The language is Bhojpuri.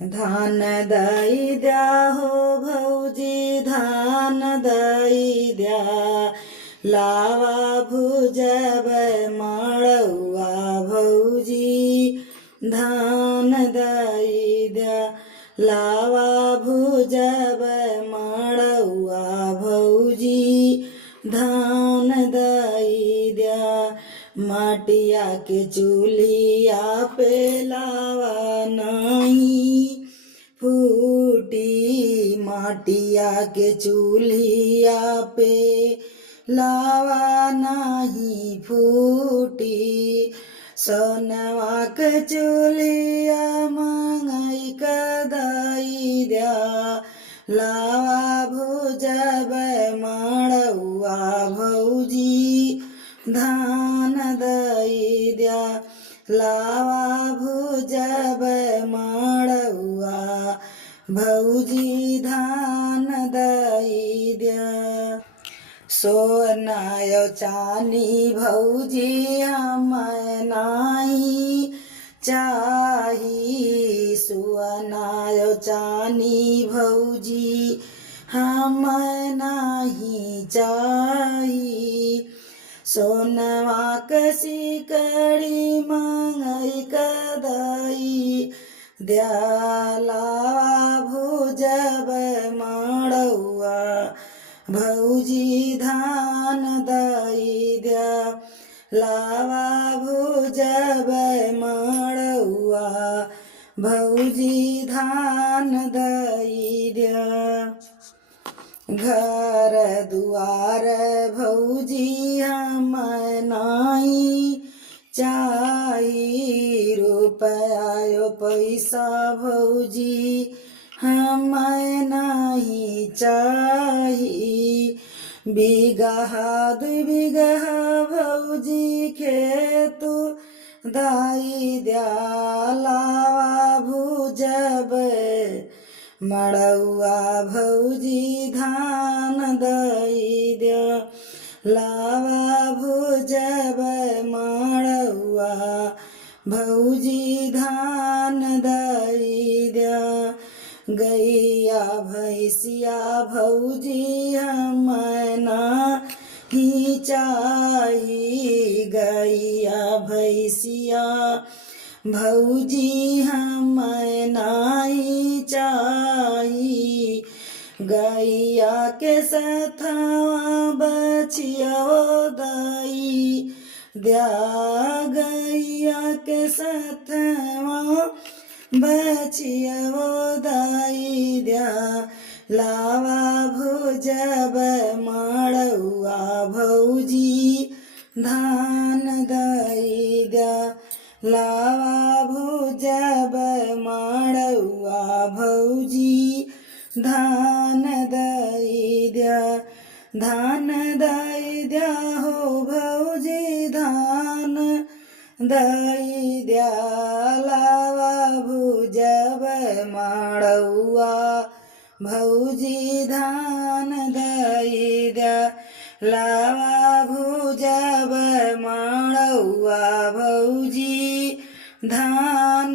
धान दई द्या हो भाऊजी धान दई द्या लावा भुजब माळवा भाऊजी धान दई द्या लावा भुजब माळवा भाऊजी धान दई द्या माटिया के चूल्हिया पे लावा नहीं फूटी माटिया के चूल्हिया पे लावा नहीं फूटी सोनवा के चूल्हिया मंगई कदाई द्या लावा भुजब माळवा भाऊजी धान दई द्या लावा भुजब माळवा भाऊजी धान दई द्या सोनायो चानी भाऊजी हम नाही चाही सोनायो चानी भाऊजी हम नाही चाही सोनवा कसी कड़ी मंगई कदाई द्या लावा भुजब माळवा भाऊजी धान दई द्या लावा भुजब माळवा भाऊजी धान दई द्या घर दुआर भाऊजी हम नाही चाही रुपया पैसा भाऊजी हम नाही चाही बिगहा दु बिगहा भाऊजी खेतु दाई द्या लावा भुजब माळवा भाऊजी धान दई द्या लावा भुजब माळवा भाऊजी धान दई द्या गैया भैंसिया भाऊजी हम नाही चाही गैया भैंसिया भाऊजी हम नाही चाही गैया के सथवा बचिया दाई द्या गैया के सथवा बचिया दाई द्या लावा भुजब माळवा भाऊजी धान दई द्या लावा भुजब माळवा भाऊजी धान दई द्या धान दई द्या हो भाऊजी धान दई द्या लावा भुजब माळवा भाऊजी धान दई द्या लावा भुजब माळवा भाऊजी धान